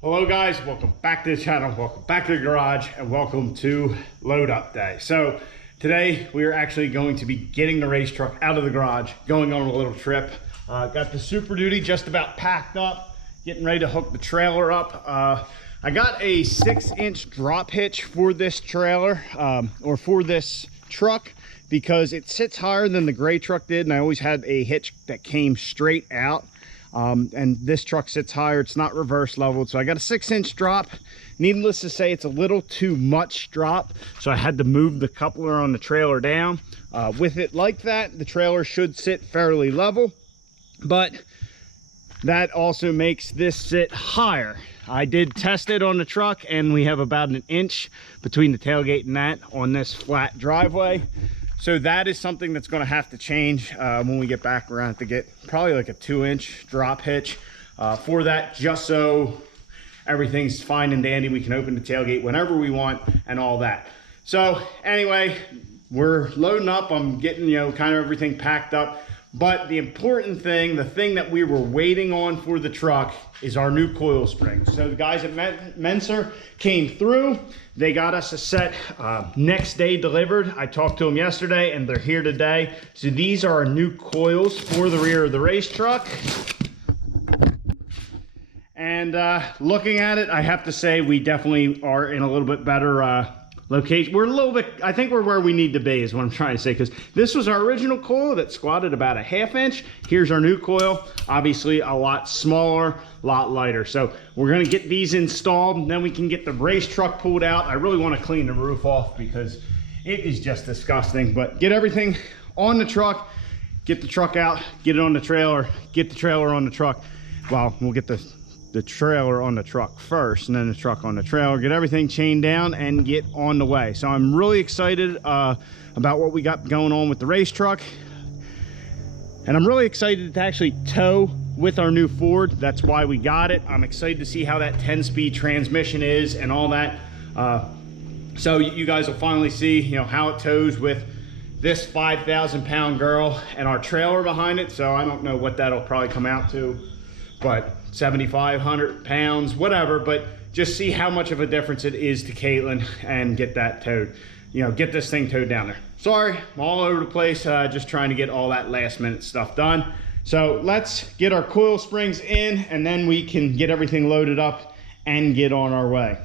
Hello guys, welcome back to the channel, welcome back to the garage, and welcome to Load Up Day. So today we are actually going to be getting the race truck out of the garage, going on a little trip. Got the Super Duty just about packed up, getting ready to hook the trailer up. I got a 6-inch drop hitch for this trailer, or for this truck, because it sits higher than the gray truck did, and I always had a hitch that came straight out. And this truck sits higher, it's not reverse leveled, so I got a 6-inch drop. Needless to say, it's a little too much drop, so I had to move the coupler on the trailer down. With it like that, the trailer should sit fairly level, but that also makes this sit higher. I did test it on the truck, and we have about an inch between the tailgate and that on this flat driveway. So that is something that's going to have to change when we get back. We're going to have to get probably like a 2-inch drop hitch for that, just so everything's fine and dandy. We can open the tailgate whenever we want and all that. So anyway, we're loading up. I'm getting, kind of everything packed up. But the important thing, the thing that we were waiting on for the truck, is our new coil springs. So the guys at Menser came through. They got us a set next day delivered. I talked to them yesterday and they're here today. So these are our new coils for the rear of the race truck. And looking at it, I have to say we definitely are in a little bit better location. We're a little bit, I think we're where we need to be is what I'm trying to say, because this was our original coil that squatted about a 1/2 inch. Here's our new coil, obviously a lot smaller, a lot lighter. So we're going to get these installed, and then we can get the race truck pulled out. I really want to clean the roof off because it is just disgusting. But get everything on the truck, get the truck out, get it on the trailer, get the trailer on the truck. Well, we'll get the trailer on the truck first, and then the truck on the trailer, get everything chained down and get on the way. So I'm really excited about what we got going on with the race truck, and I'm really excited to actually tow with our new Ford. That's why we got it. I'm excited to see how that 10-speed transmission is and all that. So you guys will finally see how it tows with this 5,000-pound girl and our trailer behind it. So I don't know what that'll probably come out to, but 7,500 pounds, whatever, but just see how much of a difference it is to Caitlin and get that towed, get this thing towed down there. Sorry, I'm all over the place, just trying to get all that last minute stuff done. So let's get our coil springs in, and then we can get everything loaded up and get on our way.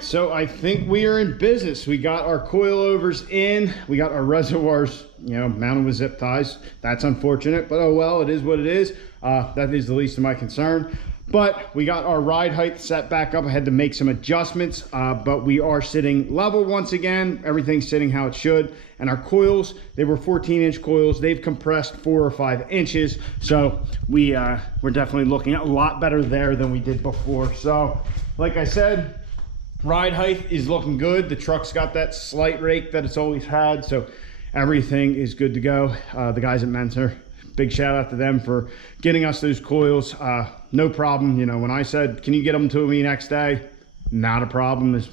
So I think we are in business. We got our coilovers in, we got our reservoirs, mounted with zip ties. That's unfortunate, but oh well, it is what it is. That is the least of my concern. But we got our ride height set back up. I had to make some adjustments, but we are sitting level once again. Everything's sitting how it should. And our coils, they were 14-inch coils. They've compressed 4 or 5 inches. So we're definitely looking at a lot better there than we did before. So like I said, ride height is looking good. The truck's got that slight rake that it's always had, so everything is good to go. The guys at Menser, big shout out to them for getting us those coils. No problem. When I said, can you get them to me next day? Not a problem is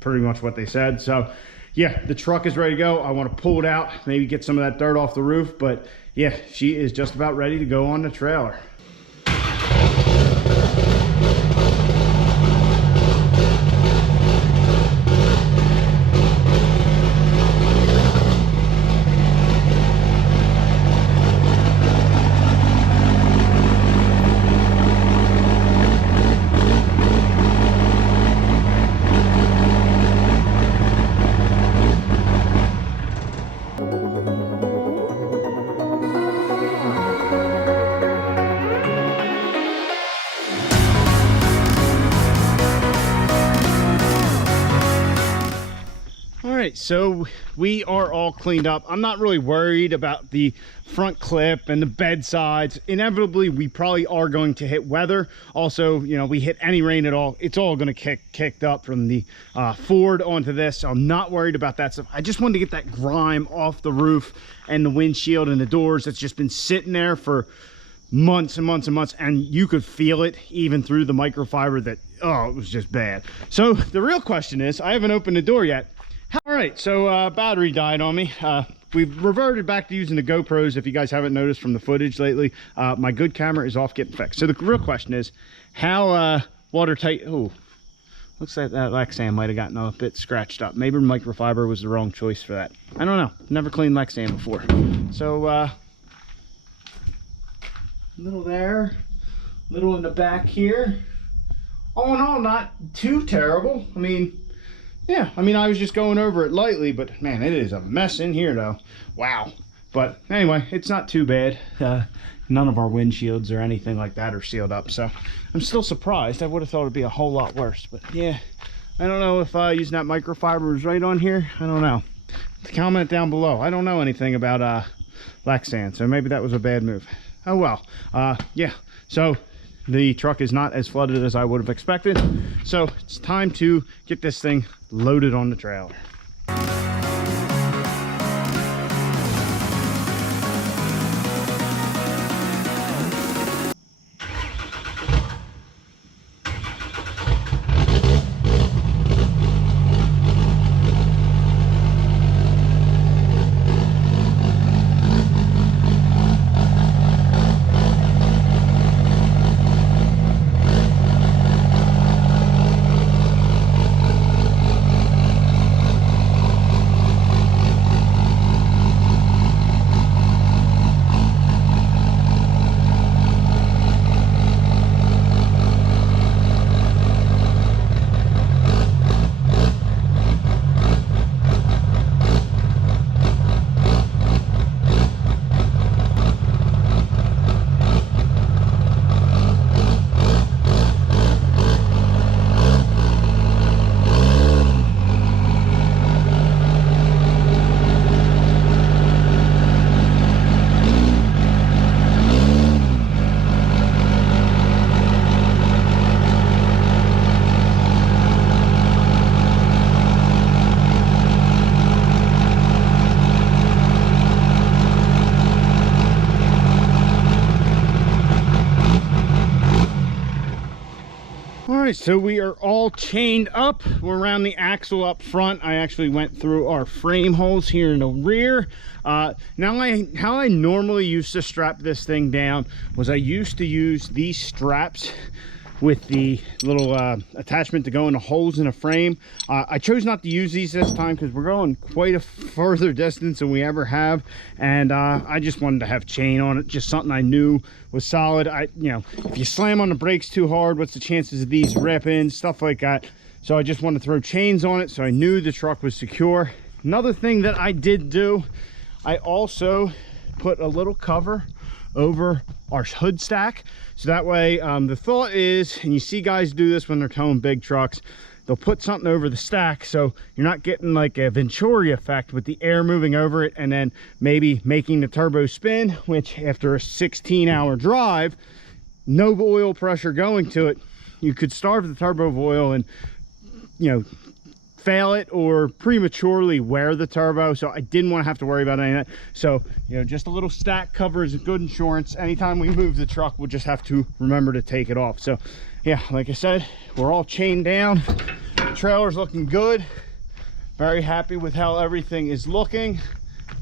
pretty much what they said. So yeah, the truck is ready to go. I want to pull it out, maybe get some of that dirt off the roof, but yeah, she is just about ready to go on the trailer. right, so we are all cleaned up. I'm not really worried about the front clip and the bed sides. Inevitably, we probably are going to hit weather. Also, you know, we hit any rain at all, it's all going to kicked up from the Ford onto this. So I'm not worried about that stuff. I just wanted to get that grime off the roof and the windshield and the doors. That's just been sitting there for months and months and months, and you could feel it even through the microfiber that, oh, it was just bad. So the real question is, I haven't opened the door yet. All right, so battery died on me. We've reverted back to using the GoPros. If you guys haven't noticed from the footage lately, my good camera is off getting fixed. So the real question is, how watertight? Oh, looks like that Lexan might have gotten a bit scratched up. Maybe microfiber was the wrong choice for that. I don't know. Never cleaned Lexan before. So little there, little in the back here. All in all, not too terrible. I mean, yeah, I mean, I was just going over it lightly, but man, it is a mess in here though. Wow. But anyway, it's not too bad. None of our windshields or anything like that are sealed up, so I'm still surprised. I would have thought it'd be a whole lot worse, but yeah, I don't know if using that microfiber was right on here. I don't know. Comment down below. I don't know anything about Lexan, so maybe that was a bad move. Oh well. Yeah, so the truck is not as flooded as I would have expected, so it's time to get this thing loaded on the trailer. Alright, so we are all chained up. We're around the axle up front. I actually went through our frame holes here in the rear. How I normally used to strap this thing down was I used to use these straps with the little attachment to go in the holes in a frame. I chose not to use these this time because we're going quite a further distance than we ever have, and I just wanted to have chain on it, just something I knew was solid. You know, if you slam on the brakes too hard, what's the chances of these ripping, stuff like that. So I just wanted to throw chains on it so I knew the truck was secure. Another thing that I did do, I also put a little cover over our hood stack, so that way the thought is, and you see guys do this when they're towing big trucks, they'll put something over the stack so you're not getting like a Venturi effect with the air moving over it and then maybe making the turbo spin, which after a 16-hour drive, no oil pressure going to it, you could starve the turbo of oil and, you know, fail it or prematurely wear the turbo. So I didn't want to have to worry about any of that. So, you know, just a little stack cover is good insurance. Anytime we move the truck, we'll just have to remember to take it off. So yeah, like I said, we're all chained down. The trailer's looking good. Very happy with how everything is looking.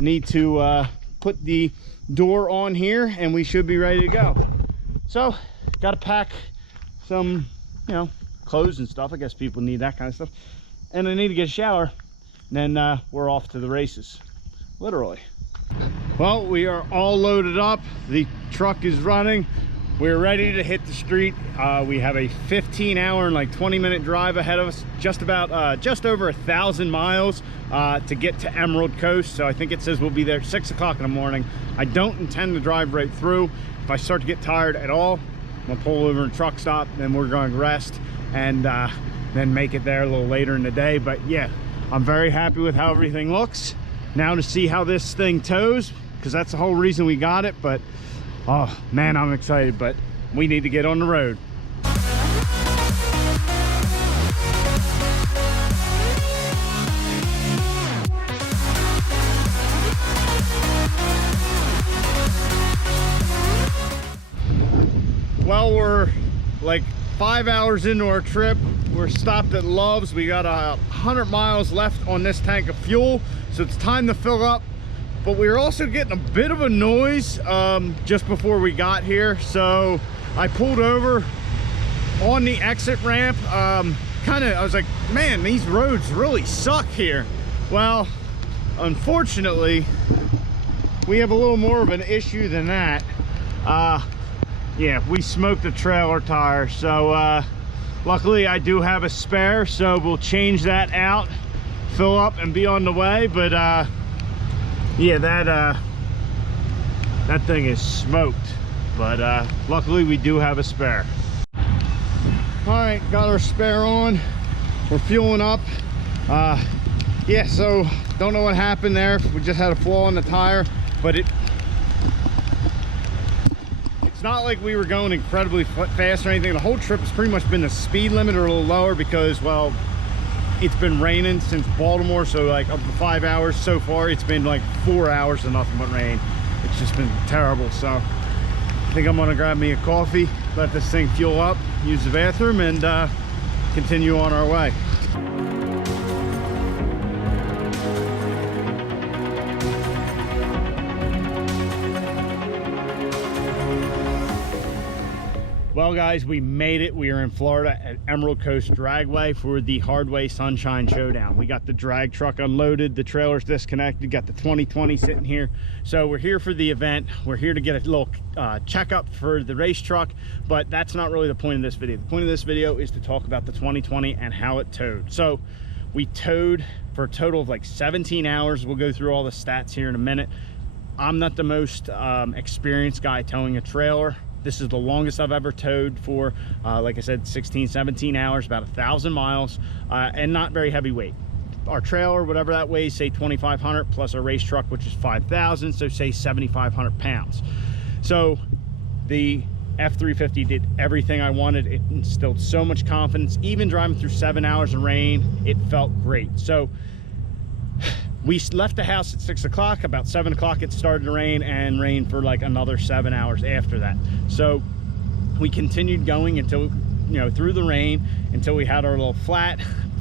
Need to put the door on here and we should be ready to go. So got to pack some, you know, clothes and stuff. I guess people need that kind of stuff. And I need to get a shower, and then we're off to the races, literally. Well, we are all loaded up. The truck is running. We're ready to hit the street. We have a 15-hour and like 20-minute drive ahead of us, just over 1,000 miles to get to Emerald Coast. So I think it says we'll be there 6 o'clock in the morning. I don't intend to drive right through. If I start to get tired at all, I'm gonna pull over and truck stop, then we're going to rest and then make it there a little later in the day. But yeah, I'm very happy with how everything looks. Now to see how this thing tows, because that's the whole reason we got it. But oh man, I'm excited, but we need to get on the road. Well, we're like 5 hours into our trip. We're stopped at Love's. We got 100 miles left on this tank of fuel, so it's time to fill up. But we were also getting a bit of a noise just before we got here, so I pulled over on the exit ramp. I was like, man, these roads really suck here. Well, unfortunately, we have a little more of an issue than that. Yeah, we smoked the trailer tire, so luckily I do have a spare, so we'll change that out, fill up, and be on the way. But yeah, that thing is smoked, but luckily we do have a spare. All right, got our spare on. We're fueling up. Yeah, so don't know what happened there. We just had a flaw in the tire, but it's not like we were going incredibly fast or anything. The whole trip has pretty much been the speed limit or a little lower because, well, it's been raining since Baltimore. So like of the 5 hours so far, it's been like 4 hours of nothing but rain. It's just been terrible. So I think I'm gonna grab me a coffee, let this thing fuel up, use the bathroom, and continue on our way. Well guys, we made it. We are in Florida at Emerald Coast Dragway for the Hardway Sunshine Showdown. We got the drag truck unloaded, the trailer's disconnected, got the 2020 sitting here. So we're here for the event. We're here to get a little checkup for the race truck, but that's not really the point of this video. The point of this video is to talk about the 2020 and how it towed. So we towed for a total of like 17 hours. We'll go through all the stats here in a minute. I'm not the most experienced guy towing a trailer. This is the longest I've ever towed for, like I said, 16, 17 hours, about 1,000 miles, and not very heavy weight. Our trailer, whatever that weighs, say 2,500, plus our race truck, which is 5,000, so say 7,500 pounds. So the F350 did everything I wanted. It instilled so much confidence. Even driving through 7 hours of rain, it felt great. So we left the house at 6 o'clock. About 7 o'clock it started to rain, and rain for like another 7 hours after that. So we continued going until, you know, through the rain, until we had our little flat,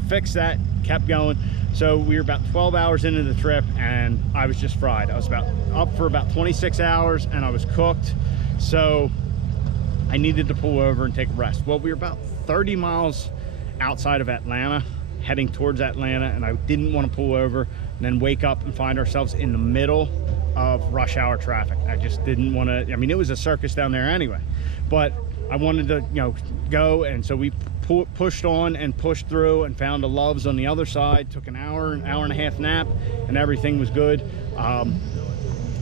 fixed that, kept going. So we were about 12 hours into the trip, and I was just fried. I was up for about 26 hours, and I was cooked. So I needed to pull over and take a rest. Well, we were about 30 miles outside of Atlanta, heading towards Atlanta, and I didn't want to pull over and then wake up and find ourselves in the middle of rush hour traffic. I just didn't want to. I mean, it was a circus down there anyway, but I wanted to, you know, go. And so we pushed on and pushed through and found a Love's on the other side, took an hour and a half nap, and everything was good.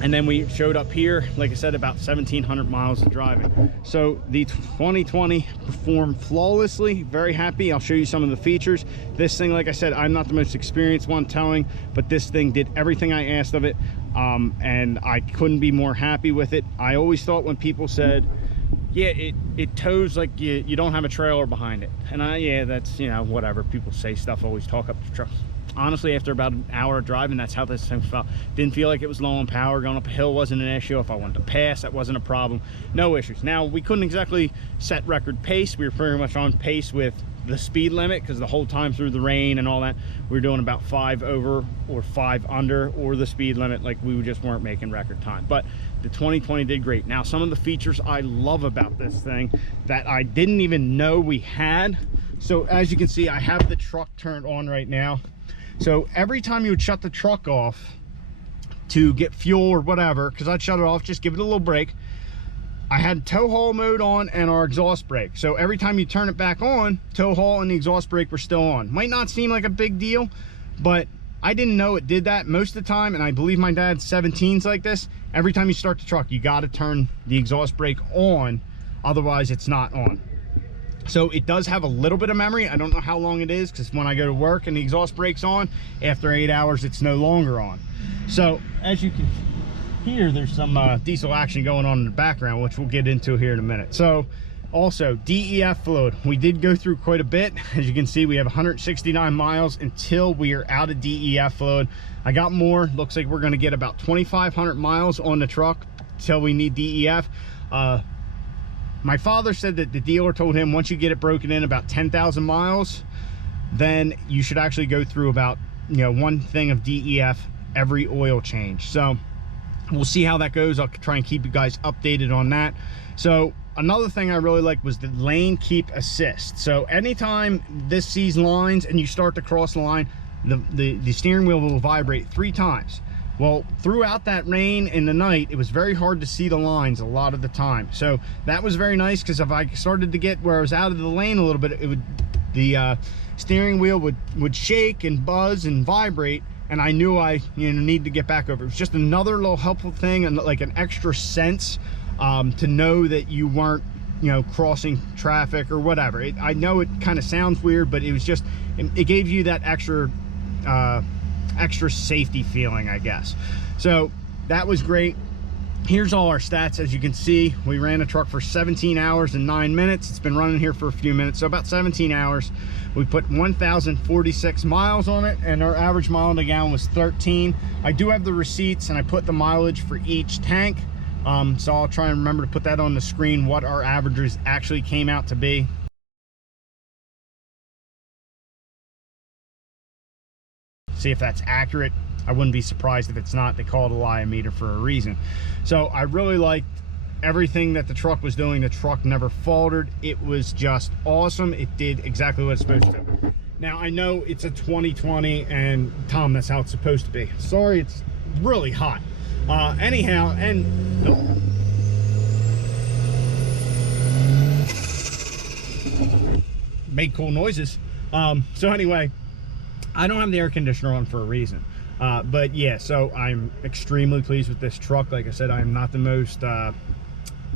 And then we showed up here, like I said, about 1,700 miles of driving. So the 2020 performed flawlessly, very happy. I'll show you some of the features. This thing, like I said, I'm not the most experienced one towing, but this thing did everything I asked of it. And I couldn't be more happy with it. I always thought when people said, yeah, it tows like you don't have a trailer behind it. And yeah, that's, you know, whatever. People say stuff, always talk up the trucks. Honestly, after about an hour of driving, that's how this thing felt. Didn't feel like it was low on power. Going up a hill wasn't an issue. If I wanted to pass, that wasn't a problem. No issues. Now, we couldn't exactly set record pace. We were pretty much on pace with the speed limit, because the whole time through the rain and all that, we were doing about 5 over or 5 under or the speed limit. Like, we just weren't making record time. But the 2020 did great. Now, some of the features I love about this thing that I didn't even know we had. So as you can see, I have the truck turned on right now. So every time you would shut the truck off to get fuel or whatever, because I'd shut it off, just give it a little break, I had tow haul mode on and our exhaust brake. So every time you turn it back on, tow haul and the exhaust brake were still on. Might not seem like a big deal, but I didn't know it did that most of the time. And I believe my dad's 17's like this. Every time you start the truck, you got to turn the exhaust brake on, otherwise it's not on. So it does have a little bit of memory. I don't know how long it is, because when I go to work and the exhaust brake's on, after 8 hours it's no longer on. So as you can hear, there's some diesel action going on in the background, which we'll get into here in a minute. So also DEF fluid, we did go through quite a bit. As you can see, we have 169 miles until we are out of DEF fluid. I got more. Looks like we're going to get about 2,500 miles on the truck till we need DEF. My father said that the dealer told him once you get it broken in about 10,000 miles, then you should actually go through about, you know, one thing of DEF every oil change. So we'll see how that goes. I'll try and keep you guys updated on that. So another thing I really liked was the lane keep assist. So anytime this sees lines and you start to cross the line, the steering wheel will vibrate 3 times. Well, throughout that rain and the night, it was very hard to see the lines a lot of the time. So that was very nice, because if I started to get where I was out of the lane a little bit, it would, the steering wheel would shake and buzz and vibrate, and I knew I need to get back over. It was just another little helpful thing, and like an extra sense to know that you weren't, crossing traffic or whatever. I know it kind of sounds weird, but it was just, it gave you that extra safety feeling, I guess. So that was great. Here's all our stats. As you can see, we ran a truck for 17 hours and 9 minutes. It's been running here for a few minutes, so about 17 hours. We put 1,046 miles on it, and our average mile to gallon was 13. I do have the receipts, and I put the mileage for each tank. So I'll try and remember to put that on the screen, what our averages actually came out to be. See if that's accurate. I wouldn't be surprised if it's not. They call it a lie meter for a reason. So I really liked everything that the truck was doing. The truck never faltered. It was just awesome. It did exactly what it's supposed to. Now I know it's a 2020, and Tom, that's how it's supposed to be. Sorry, it's really hot. Anyhow, and make cool noises. So anyway, I don't have the air conditioner on for a reason. But yeah, so I'm extremely pleased with this truck. Like I said, I am not the most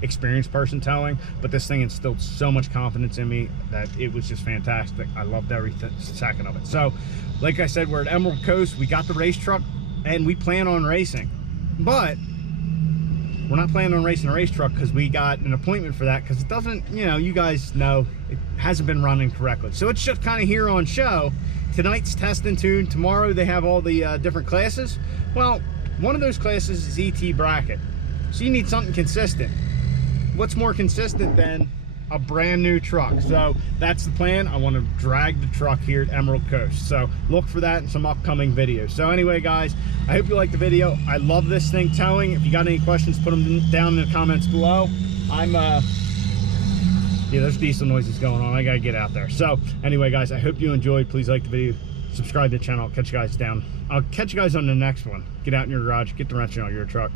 experienced person towing, but this thing instilled so much confidence in me that it was just fantastic. I loved every second of it. So like I said, we're at Emerald Coast. We got the race truck, and we plan on racing, but we're not planning on racing a race truck because we got an appointment for that, because it doesn't, you guys know, it hasn't been running correctly. So it's just kind of here on show. Tonight's test and tune. Tomorrow they have all the different classes. Well, one of those classes is ET bracket. So you need something consistent. What's more consistent than a brand new truck? So that's the plan. I want to drag the truck here at Emerald Coast. So look for that in some upcoming videos. So anyway, guys, I hope you liked the video. I love this thing towing. If you got any questions, put them down in the comments below. Yeah, there's diesel noises going on. I gotta get out there. So anyway, guys, I hope you enjoyed. Please like the video, subscribe to the channel. I'll catch you guys on the next one. Get out in your garage, get the wrench on your truck.